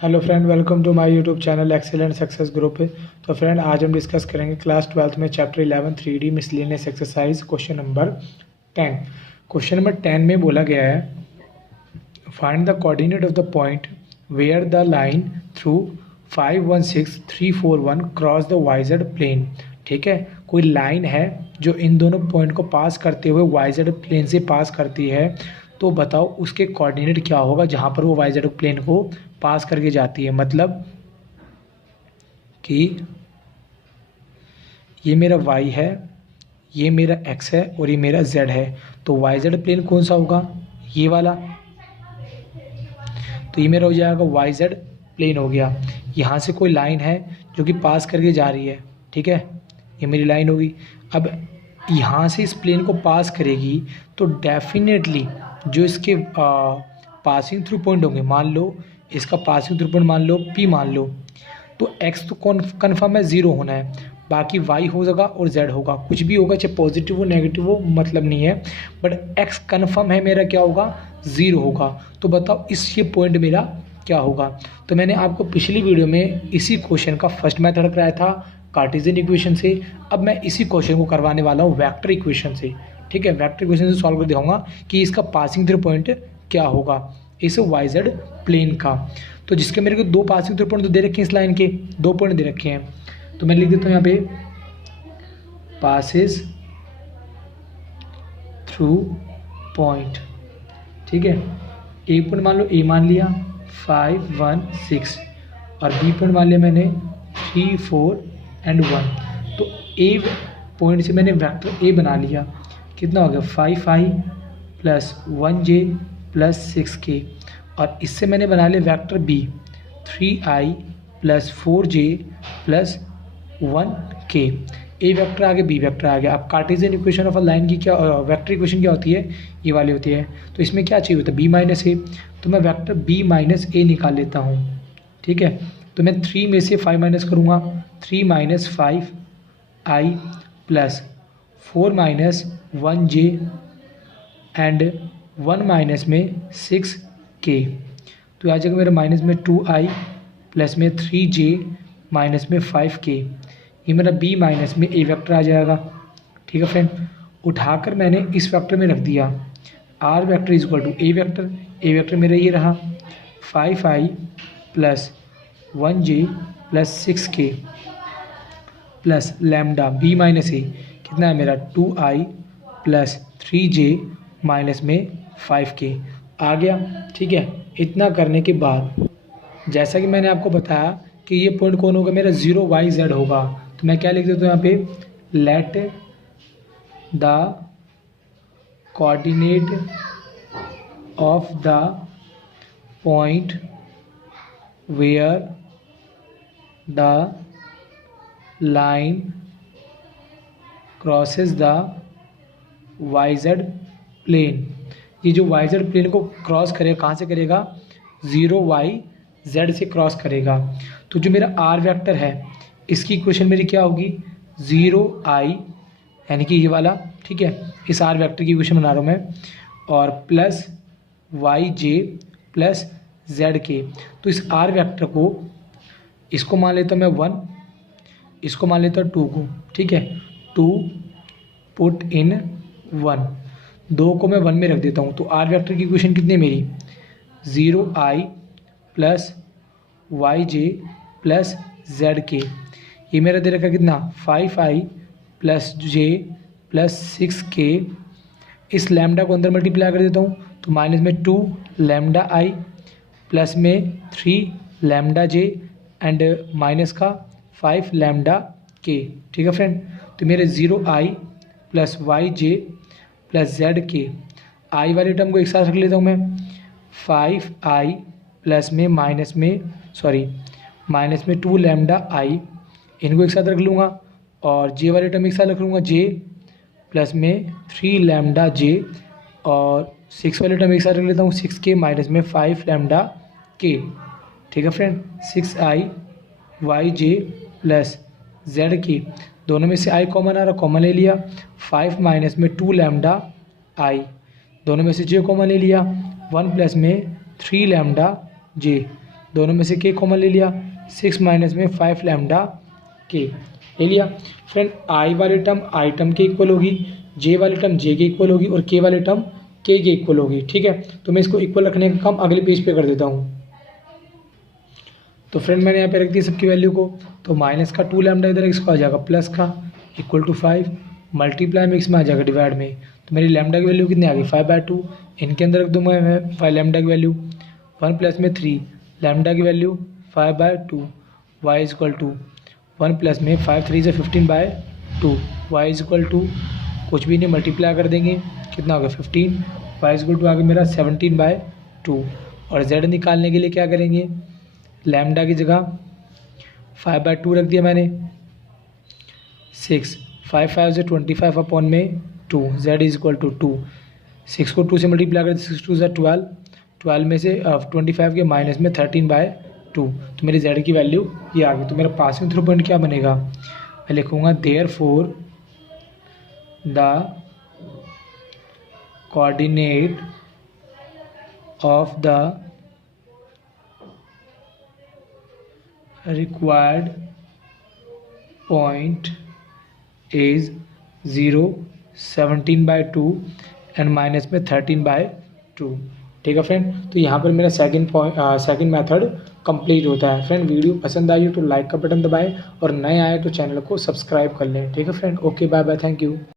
Hello friend, welcome to my YouTube channel excellent success group. तो friend, आज हम discuss करेंगे क्लास 12th में chapter 11 3D miscellaneous exercise question number 10। Question number 10 में बोला गया है find the coordinate of the point where the line through 516341 cross the YZ plane. ठीक है, कोई लाइन है जो इन दोनों पॉइंट को पास करते हुए वाइजेड प्लेन से पास करती है, तो बताओ उसके कोऑर्डिनेट क्या होगा जहाँ पर वो वाइजेड प्लेन को पास करके जाती है। मतलब कि ये मेरा y है, ये मेरा x है और ये मेरा z है, तो वाइजेड प्लेन कौन सा होगा? ये वाला। तो ये मेरा हो जाएगा वाइजेड प्लेन हो गया। यहाँ से कोई लाइन है जो कि पास करके जा रही है, ठीक है, ये मेरी लाइन होगी। अब यहाँ से इस प्लेन को पास करेगी तो डेफिनेटली जो इसके पासिंग थ्रू पॉइंट होंगे, मान लो इसका पासिंग थ्रू पॉइंट मान लो P मान लो, तो x तो कन्फर्म है 0 होना है, बाकी y होगा और z होगा। कुछ भी होगा, चाहे पॉजिटिव हो नेगेटिव हो, मतलब नहीं है, बट x कन्फर्म है मेरा क्या होगा? 0 होगा। तो बताओ ये पॉइंट मेरा क्या होगा? तो मैंने आपको पिछली वीडियो में इसी क्वेश्चन का फर्स्ट मेथड कराया था कार्टेशियन इक्वेशन से। अब मैं इसी क्वेश्चन को करवाने वाला हूँ वेक्टर इक्वेशन से। ठीक है, वेक्टर इक्वेशन से सॉल्व कर दिखाऊंगा कि इसका पासिंग थ्रू पॉइंट क्या होगा इस वाइजेड प्लेन का। तो जिसके मेरे को दो पासिंग थ्रू पॉइंट तो दे रखे हैं, इस लाइन के दो पॉइंट दे रखे हैं, तो मैं लिख देता हूँ यहाँ पे पासिस थ्रू पॉइंट। ठीक है, ए पॉइंट मान लो ए मान लिया 5 1 6 और बी पॉइंट मान लिया मैंने 3 4 एंड 1। तो ए पॉइंट से मैंने वेक्टर ए बना लिया। कितना हो गया? 5i plus 1j plus 6k। और इससे मैंने बना लिया vector B 3i plus 4j plus 1k। A vector आ गया, बी वेक्टर आ गया। अब Cartesian equation of a line की क्या वेक्टर इक्वेशन क्या होती है? ये वाली होती है। तो इसमें क्या चाहिए होता है? बी माइनस ए। तो मैं वेक्टर बी माइनस ए निकाल लेता हूँ। ठीक है, तो मैं 3 में से 5 माइनस करूँगा, 3 minus 5i plus 4 minus 1j and 1 minus में 6k। तो आ जाएगा मेरा माइनस में 2i प्लस में 3j माइनस में 5k। ये मेरा b माइनस में a वेक्टर आ जाएगा। ठीक है फ्रेंड, उठाकर मैंने इस वेक्टर में रख दिया। r vector is equal to a vector. a vector मेरा ये रहा 5i plus 1j plus 6k plus lambda b minus a। कितना है मेरा? 2i प्लस 3j माइनस में 5k आ गया। ठीक है, इतना करने के बाद जैसा कि मैंने आपको बताया कि ये पॉइंट कौन होगा? मेरा 0yz होगा। तो मैं क्या लिख देता हूँ यहाँ पे? Let the coordinate of the point where the line crosses the YZ plane. ये जो वाइजेड प्लेन को क्रॉस करेगा, कहाँ से करेगा? 0yz से क्रॉस करेगा। तो जो मेरा r वेक्टर है इसकी इक्वेशन मेरी क्या होगी? 0i यानी कि ये वाला। ठीक है, इस r वेक्टर की इक्वेशन बना रहा हूँ मैं, और प्लस yj प्लस zk। तो इस r वेक्टर को, इसको मान लेता हूँ मैं 1, इसको मान लेता हूँ 2 को। ठीक है, 2 पुट इन 1, 2 को मैं 1 में रख देता हूँ। तो r वेक्टर की इक्वेशन कितनी है मेरी? 0i plus yj plus zk। ये मेरा दे रखा कितना? 5i plus j plus 6k। इस लैम्डा को अंदर मल्टीप्लाई कर देता हूँ, तो माइनस में 2 लैम्डा i प्लस में 3 लैम्डा j एंड माइनस का 5 लैम्डा k। ठीक है फ्रेंड, तो मेरे 0i plus yj plus zk, i वाले टर्म को एक साथ रख लेता हूँ मैं। 5i प्लस में माइनस में 2 लैम्डा i, इनको एक साथ रख लूँगा, और j वाले टर्म एक साथ रख लूँगा, j प्लस में 3 लैम्डा j, और 6 वाले टर्म एक साथ रख लेता हूँ, 6k माइनस में 5 लैम्डा k। ठीक है friend, 6i yj plus zk, दोनों में से i कॉमन आ रहा, कॉमन ले लिया। 5 माइनस में 2 लैम्डा i, दोनों में से j कॉमन ले लिया। 1 प्लस में 3 लैम्डा j, दोनों में से के कॉमन ले लिया, 6 माइनस में 5 लैम्डा के ले लिया। फ्रेंड आई वाली टर्म आई टर्म के इक्वल होगी, जे वाली टर्म जे के इक्वल होगी और के वाली टर्म के इक्वल होगी। ठीक है, तो मैं इसको इक्वल रखने का काम अगले पेज पे कर देता हूँ। तो फ्रेंड मैंने यहाँ पे रख दी सबकी वैल्यू को, तो माइनस का 2 लैम्डा इधर इसको आ जाएगा प्लस का इक्वल टू 5 मल्टीप्लाई में इसमें आ जाएगा डिवाइड में। तो मेरी लैम्डा की वैल्यू कितनी आ गई 5/2। इनके अंदर रख दूँगा मैं 5 लैम्डा की वैल्यू, 1 प्लस में 3 लैम्डा की value 5/2 Y is equal to 1 plus में 5 3 से 15/2 वाई इज इक्वल टू कुछ भी नहीं मल्टीप्लाई कर देंगे, कितना होगा 15, वाई इज इक्वल टू आगे मेरा 17/2। और z निकालने के लिए क्या करेंगे, लैम्डा की जगह 5/2 रख दिया मैंने, 6 5 5 से 25 अपॉन में 2 z इज इक्वल टू 2। 6 को 2 से मल्टीप्लाई कर 6 2 से 12, 12 में से 25 के माइनस में 13/2। तो मेरी z की वैल्यू ये आ गई। तो मेरा पासिंग थ्रू पॉइंट क्या बनेगा, मैं लिखूँगा therefore the coordinate of the required point is 0 17/2 and minus में 13/2। ठीक है फ्रेंड, तो यहाँ पर मेरा सेकंड मेथड कंप्लीट होता है। फ्रेंड वीडियो पसंद आई हो तो लाइक का बटन दबाएं और नए आए तो चैनल को सब्सक्राइब कर लें। ठीक है friend, okay bye bye, thank you.